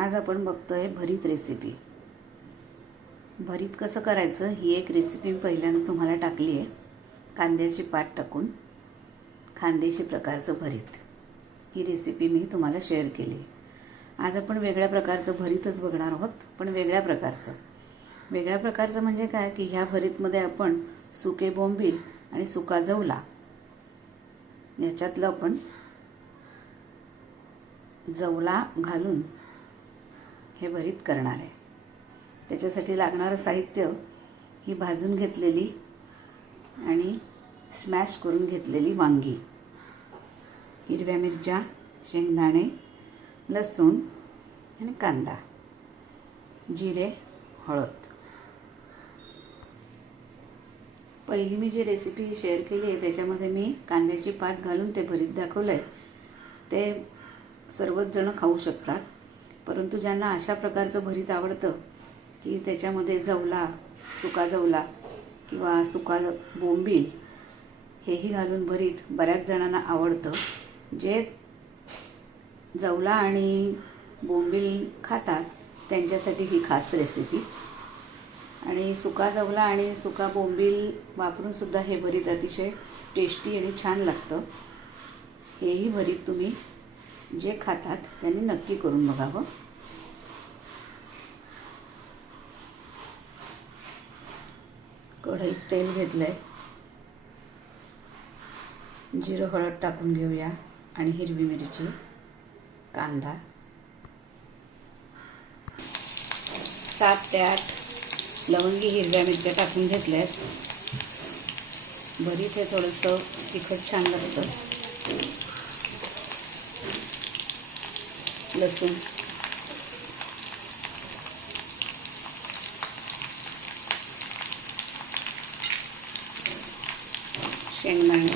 आज आपण बघतोय भरीत रेसिपी भरीत कसं करायचं? ही एक रेसिपी पहिल्यांदा तुम्हाला टाकली आहे. कांद्याची पात टाकून खांदेशी प्रकारचं भरीत. ही रेसिपी मी तुम्हाला शेअर केली. आज आपण वेगळ्या प्रकारचं भरीतच बघणार आहोत पण वेगळ्या प्रकारचं. वेगळ्या प्रकारचं म्हणजे काय? की ह्या भरीतमध्ये आपण सुके बोंबील आणि सुका जवला याच्यातलं आपण जवला घालून हे भरीत करणार आहे. त्याच्यासाठी लागणारं साहित्य ही भाजून घेतलेली आणि स्मॅश करून घेतलेली वांगी. हिरव्या मिरच्या शेंगदाणे लसूण आणि कांदा जिरे हळद. पहिली मी जी रेसिपी शेअर केली आहे त्याच्यामध्ये मी कांद्याची पात घालून ते भरीत दाखवलं आहे ते सर्वच जण खाऊ शकतात. परंतु ज्यांना अशा प्रकारचं भरीत आवडतं की त्याच्यामध्ये जवला सुका जवला किंवा सुका बोंबील हेही घालून भरीत बऱ्याच जणांना आवडतं. जे जवला आणि बोंबील खातात त्यांच्यासाठी ही खास रेसिपी आणि सुका जवला आणि सुका बोंबील वापरून सुद्धा हे भरीत अतिशय टेस्टी आणि छान लागतं. हेही भरीत तुम्ही जे खातात त्यांनी नक्की करून बघावं. कढईत तेल घेतलंय. जिरं हळद टाकून घेऊया आणि हिरवी मिरची कांदा. सात ते आठ लवंगी हिरव्या मिरच्या टाकून घेतल्यात. भरीत हे थोडंसं तिखट छान लागतं. लसूण. शेंगदाणे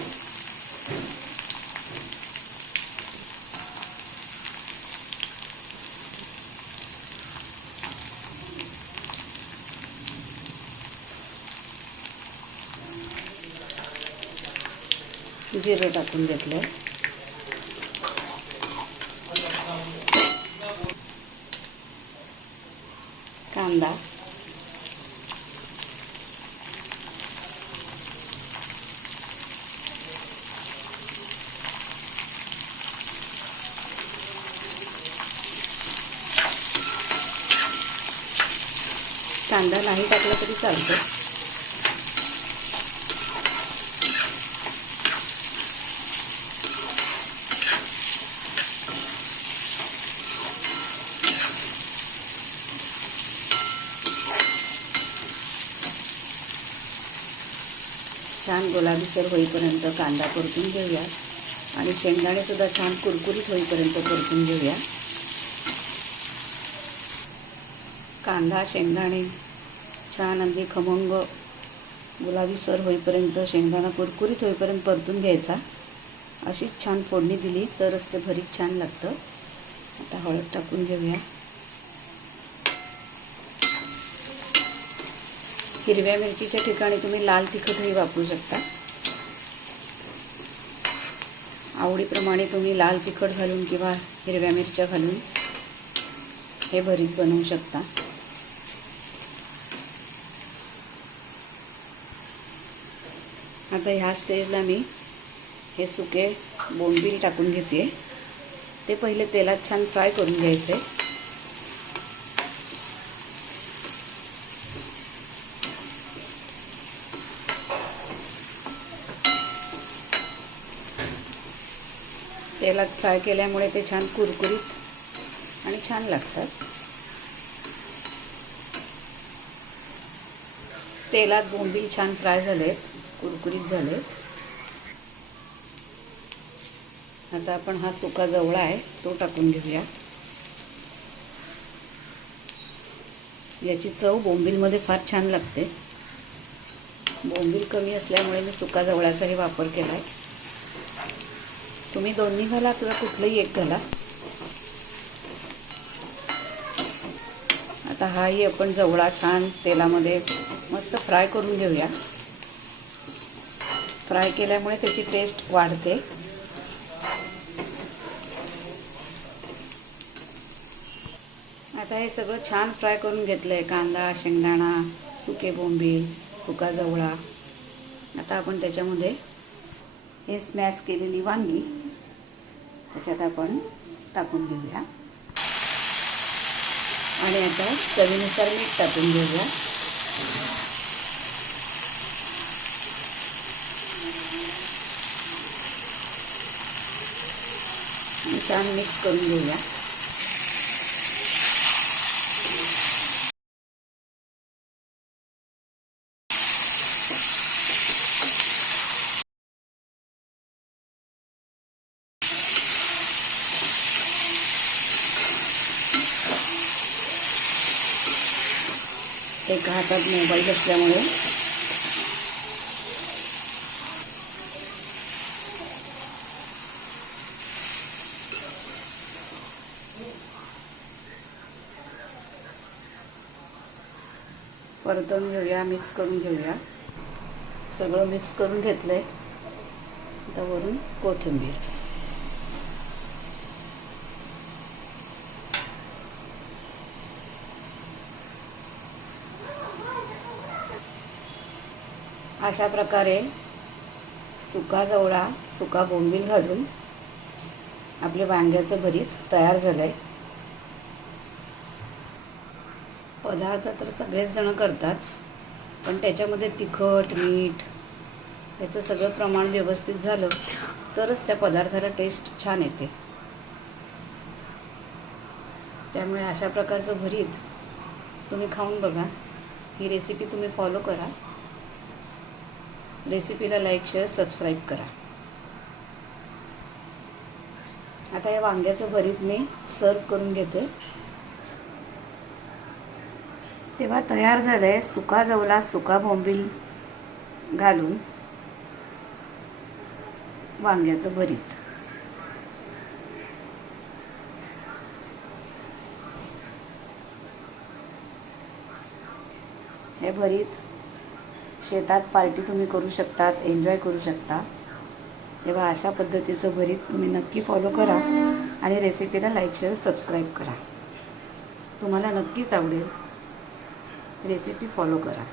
जिरं टाकून घेतलं. कांदा कांदा नाही टाकला तरी चालतं. छान गुलाबीसर होईपर्यंत कांदा परतून घेऊया. आणि शेंगदाणेसुद्धा छान कुरकुरीत होईपर्यंत परतून घेऊया. कांदा शेंगदाणे छान अगदी खमंग गुलाबीसर होईपर्यंत शेंगदाणा कुरकुरीत होईपर्यंत परतून घ्यायचा. अशीच छान फोडणी दिली तरच ते भरीत छान लागतं. आता हळद टाकून घेऊया. हिरव्या मिरचीच्या ठिकाणी तुम्ही लाल तिखटही वापरू शकता. आवडीप्रमाणे तुम्ही लाल तिखट घालून किंवा हिरव्या मिरच्या घालून हे भरीत बनवू शकता. आता ह्या स्टेजला मी हे सुके बोंबील टाकून घेते. ते पहिले तेलात छान फ्राय करून घ्यायचे. तेलात फ्राय केल्यामुळे ते छान कुरकुरीत आणि छान लागतात. तेलात बोंबील छान फ्राय झालेत कुरकुरीत झाले आता आपण हा सुका जवळा आहे तो टाकून घेऊया. याची चव बोंबीलमध्ये फार छान लागते. बोंबील कमी असल्यामुळे मी सुका जवळाचाही वापर केला आहे तुम्ही दोन्ही घाला किंवा कुठलंही एक घाला. आता हाही आपण जवळा छान तेलामध्ये मस्त फ्राय करून घेऊया. फ्राय केल्यामुळे त्याची टेस्ट वाढते. आता हे सगळं छान फ्राय करून घेतलं आहे कांदा शेंगदाणा सुके बोंबील सुका जवळा. आता आपण त्याच्यामध्ये हे स्मॅश केलेली वांगी त्याच्यात आपण टाकून घेऊया. आणि आता चवीनुसार मीठ टाकून घेऊया. छान मिक्स करून घेऊया. एका हातात मोबाईल असल्यामुळे परतून घेऊया मिक्स करून घेऊया. सगळं मिक्स करून घेतलंय. आता वरून कोथिंबीर. अशा प्रकारे सुका जवळा सुका बोंबील घालून आपले वांग्याचं भरीत तयार झालं आहे पदार्थ तर सगळेच जण करतात पण त्याच्यामध्ये तिखट मीठ याचं सगळं प्रमाण व्यवस्थित झालं तरच त्या पदार्थाला टेस्ट छान येते. त्यामुळे अशा प्रकारचं भरीत तुम्ही खाऊन बघा. ही रेसिपी तुम्ही फॉलो करा. रेसिपीला लाईक शेअर सबस्क्राईब करा. आता या वांग्याचं भरीत मी सर्व करून घेते. तेव्हा तयार झालंय सुका जवला सुका बोंबील घालून वांग्याचं भरीत. हे भरीत शेतात पार्टी तुम्ही करू शकतात एन्जॉय करू शकता. तेव्हा अशा पद्धतीचं भरीत तुम्ही नक्की फॉलो करा आणि रेसिपीला लाईक शेअर सबस्क्राईब करा. तुम्हाला नक्कीच आवडेल. रेसिपी फॉलो करा.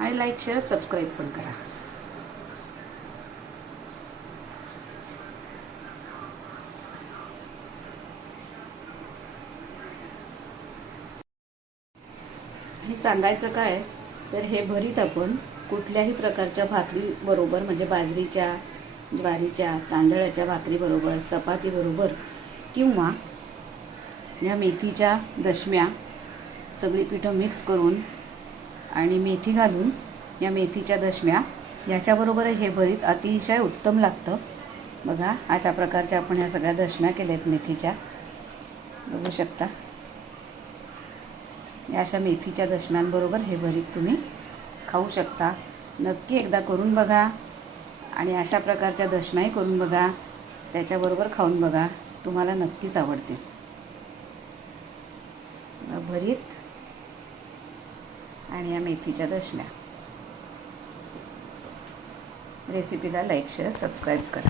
आणि लाईक शेअर सबस्क्राईब पण करा. आणि सांगायचं काय? तर हे भरीत आपण कुठल्याही प्रकारच्या भाकरीबरोबर म्हणजे बाजरीच्या ज्वारीच्या तांदळाच्या भाकरीबरोबर चपातीबरोबर किंवा या मेथीच्या दशम्या सगळी पिठं मिक्स करून आणि मेथी घालून या मेथीच्या दशम्या ह्याच्याबरोबर हे भरीत अतिशय उत्तम लागतं. बघा अशा प्रकारच्या आपण ह्या सगळ्या दशम्या केल्या आहेत मेथीच्या. बघू शकता. अशा मेथीच्या दशम्यांबरोबर हे भरीत तुम्ही खाऊ शकता. नक्की एकदा करून बघा आणि अशा प्रकारच्या दशम्याही करून बघा. त्याच्याबरोबर खाऊन बघा. तुम्हाला नक्कीच आवडते भरीत आणि या मेथीच्या दशम्या. रेसिपीला लाईक शेअर सबस्क्राईब करा.